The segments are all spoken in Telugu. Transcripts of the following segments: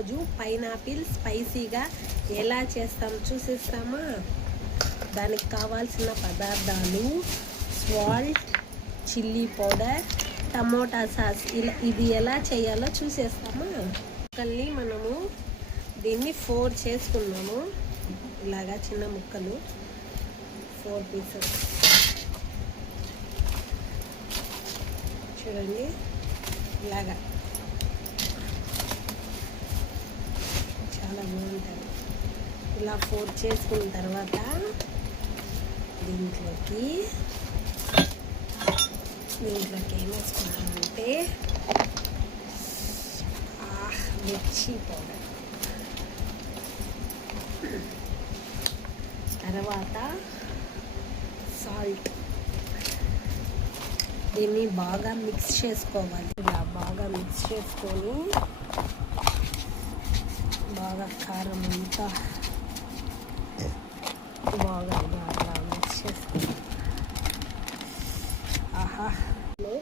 ఈరోజు పైనాపిల్ స్పైసీగా ఎలా చేస్తాం చూసేస్తామా. దానికి కావాల్సిన పదార్థాలు salt, chilli powder, tomato sauce. ఇది ఎలా చేయాలో చూసేస్తామా. ముక్కల్ని మనము దీన్ని 4 చేసుకున్నాము. ఇలాగా చిన్న ముక్కలు 4 పీసెస్ చూడండి. ఇలాగా చాలా బాగుంటుంది. ఇలా 4 చేసుకున్న తర్వాత దీంట్లోకి ఏం వేసుకుంటామంటే మిర్చి పౌడర్, తర్వాత సాల్ట్. దీన్ని బాగా మిక్స్ చేసుకోవాలి. ఇలా బాగా మిక్స్ చేసుకొని బాగా కారం అంతా బాగా అలా మిక్స్ చేసుకోవాలి.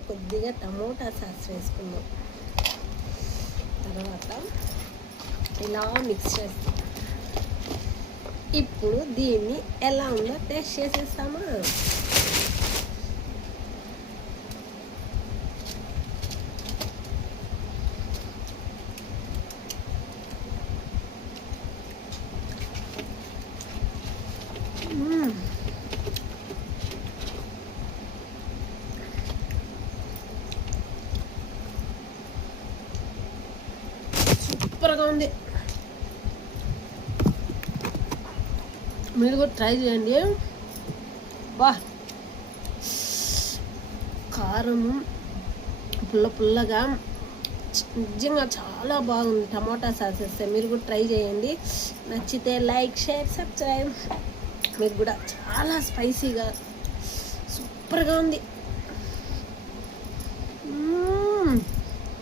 కొద్దిగా టమోటా సాస్ వేసుకున్నాం. తర్వాత ఇలా మిక్స్ చేస్తాం. ఇప్పుడు దీన్ని ఎలా ఉందో టేస్ట్ చేసేస్తామా. సూపర్గా ఉంది. మీరు కూడా ట్రై చేయండి. వా, కారం పుల్లగా నిజంగా చాలా బాగుంది. టమాటా సాస్ వేస్తే మీరు కూడా ట్రై చేయండి. నచ్చితే లైక్, షేర్, సబ్స్క్రైబ్. మీకు కూడా చాలా స్పైసీగా సూపర్గా ఉంది.